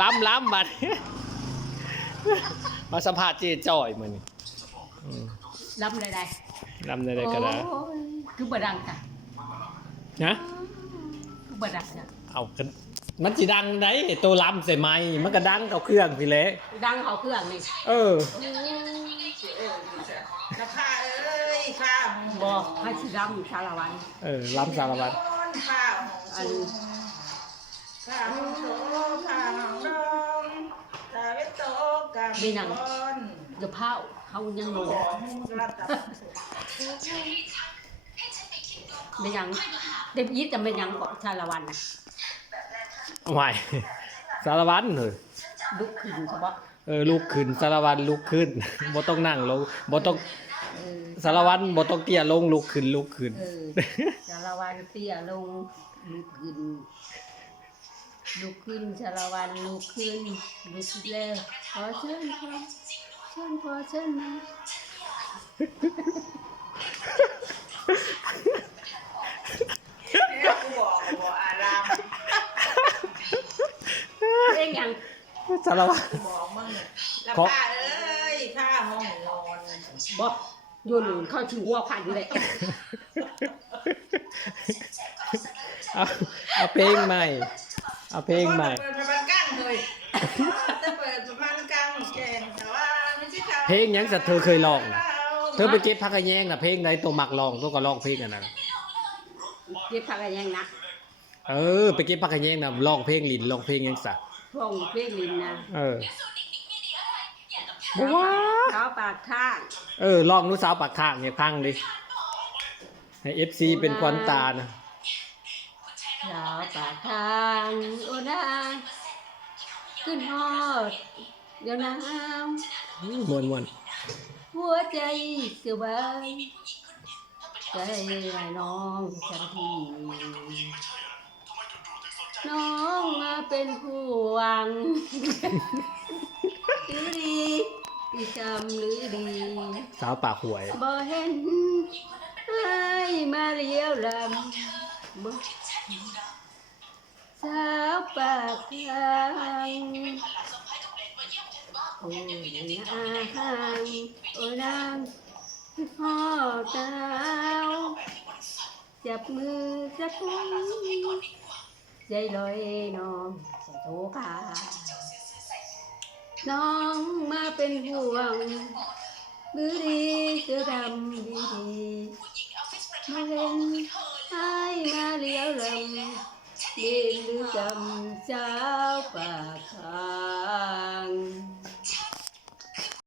ล้ำบัดมาสัมภาษณ์เจ๊จ้อยมื้อนี้ล้ำได้ล้ำได้ก็ได้คือบ่ดังจ้ะนะคือบ่ดังจ้ะเอามันสิดังได้ตัวล้ำใส่ไม้มันก็ดังเข้าเครื่องพี่เละดังเขาเครื่องนี่ราคาเอ้ยข้าวบอกให้สิล้ำสารวัตรล้ำสารวัตรข้าวอันข้าวโตข้าวดองข้าวโตกับไม่นั่งเดี๋ยวเผาเขายังลงไม่ยังเด็กยิดจะไม่ยังก่อนสารวัตรไม่สารวัตรเลยลุกขึ้นเฉพาะลุกขึ้นสารวัตรลุกขึ้นบ่ต้องนั่งลงบ่ต้องสารวัตรบ่ต้องเตี้ยลงลุกขึ้นสารวัตรเตี้ยลงลุกขึ้นสารวัตรลุกขึ้นแล้วขอเชิญนะกูบอกอารามเองยังสารวัตรบอกมึงแล้วป้าเอ้ยข้าห้องนอนบอกโยนเข้าถึงหัวพันเลยเอาเพลงใหม่เปิดประมาณกลางเลยจะเปิดประมาณกลางแกงแต่ว่าไม่ใช่เพลงยังสัตว์เธอเคยร้องเธอไปเก็บผักกระแยงน่ะเพลงใดตัวมักร้องตัวก็ร้องเพลงอันนั้นเก็บผักกระแยงนะไปเก็บผักกระแยงน่ะร้องเพลงลิ้นร้องเพลงยังซะร้องเพลงลิ้นนะบ่ว่าสาวปากข้างร้องนูสาวปากข้างเนี่ยพังดิให้ FC เป็นควันตานะสาวปากข้างโอ้นางขึ้นฮอดเดี๋ยวน้ำมวนหัวใจสบายใจน้องสันทีน้องมาเป็นผู้หวังหรือดีที่จำหรือดีสาวปากหวยบ่เห็นให้มาเลี้ยวลำสาวปากข้างโอ้ยนางพ่อเจ้าจับมือสักทีใจลอยน้องจะโทรพาน้องมาเป็นห่วงหรือดีจะทำดีมาเห็นให้มาเลี้ยวลำเดินหรือจำเจ้าปากข้าง